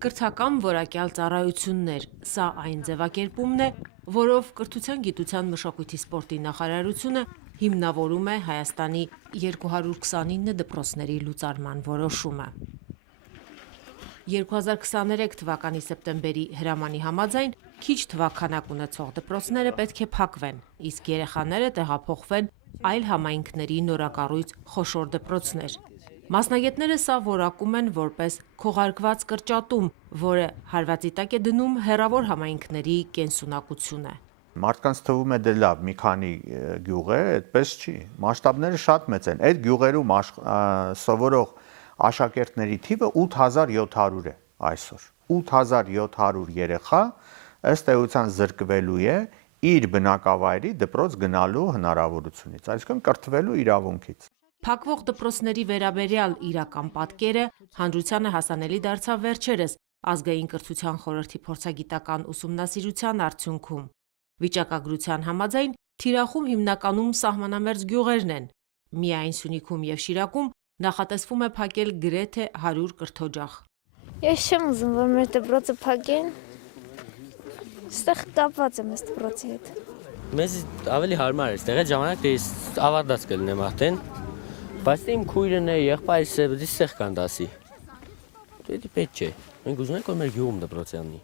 Կրթական որակյալ ծառայություններ, սա այն ձևակերպումն է, որով Կրթության, գիտության, մշակույթի, սպորտի նախարարությունը հիմնավորում է Հայաստանի 229 դպրոցների լուծարման որոշումը։ 2023 թվականի սեպտեմբերի հրամանի համաձայն քիչ թվաքանակ ունեցող դպրոցները պետք է փակվեն, իսկ երեխաները տեղափոխվեն այլ համայնքների նորակառույց խոշոր դպրոցներ։ Մասնագետները սա որակում են որպես քողարկված կրճատում, որը հարվածի տակ է դնում հեռավոր համայնքների կենսունակությունը։ Մարդկանց թվում է դե լավ, մի քանի գյուղ է, այդպես չի։ Մասշտաբները շատ մեծ են։ Այդ գյուղերում սովորող աշակերտների թիվը 8700 է այսօր։ 8700 երեխա ըստ էության զրկվելու է իր բնակավայրի դպրոց գնալու հնարավորությունից, այսինքն կրթվելու իրավունքից։ Փակվող դպրոցների վերաբերյալ իրական պատկերը հանրությանը հասանելի դարձավ վերջերս Ազգային կրթության խորհրդի փորձագիտական ուսումնասիրության արդյունքում։ Վիճակագրության համաձայն թիրախում հիմնականում սահմանամերձ գյուղերն են։ Միայն Սյունիքում և Շիրակում նախատեսվում է փակել գրեթե 100 կրթօջախ։ Ես չեմ ուզում, որ մեր դպրոցը փակեն։ Ստեղ կապված եմ այս դպրոցի հետ։ Մեզ ավելի հարմար է, ստեղ այդ ժամանակ դե ավարտած կլինեմ արդեն, բայց իմ քույրն է, եղբայրս է, ստեղ կան դասի։ Դա պետք չէ։ Մենք ուզում ենք, որ մեր գյուղում դպրոց անի։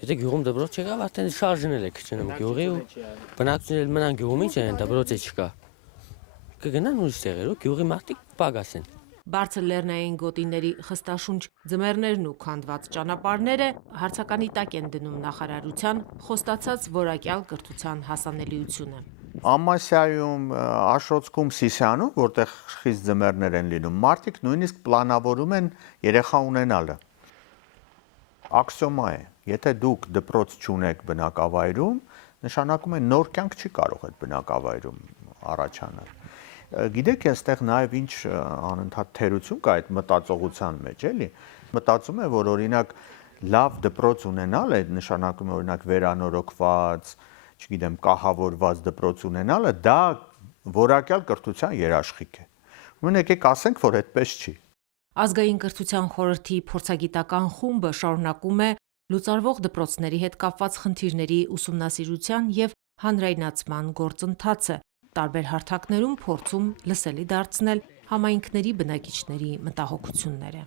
Եթե գյուղում դպրոց չկա, արդեն շարժնել է քչնում գյուղի ու բնակչությունները մնան գյուղում, ինչ են, դպրոցը չկա։ Կգնան ուրիշ տեղերով, գյուղի մարդիկ պակաս են։ Բարձր լեռնային գոտիների խստաշունչ ձմեռներն ու քանդված ճանապարհները հարցականի տակ են դնում նախարարության խոստացած որակյալ կրթության հասանելիությունը։ Ամասիայում, Աշոտսկում, Սիսիանում, որտեղ խիստ ձմեռներ են լինում, մարդիկ նույնիսկ պլանավորում են երեխա ունենալը։ Աքսիոմա է, եթե դուք դպրոց չունեք բնակավայրում, նշանակում է նոր կյանք չի կարող այդ բնակավայրում առաջանալ։ Գիտեք, այստեղ նաև ինչ անընդհատ թերություն կա այդ մտածողության մեջ, էլի։ Մտածում է, որ օրինակ լավ դպրոց ունենալը, այդ նշանակում է օրինակ վերանորոգված, չգիտեմ, կահավորված դպրոց ունենալը, դա որակյալ կրթության երաշխիք է։ Ուրեմն եկեք ասենք, որ այդպես չի։ Ազգային կրթության խորհրդի փորձագիտական խումբը շարունակում է լուծարվող դպրոցների հետ կապված խնդիրների ուսումնասիրության և հանրայնացման գործընթացը, տարբեր հարթակներում փորձում լսելի դարձնել համայնքների բնակիչների մտահոգությունները։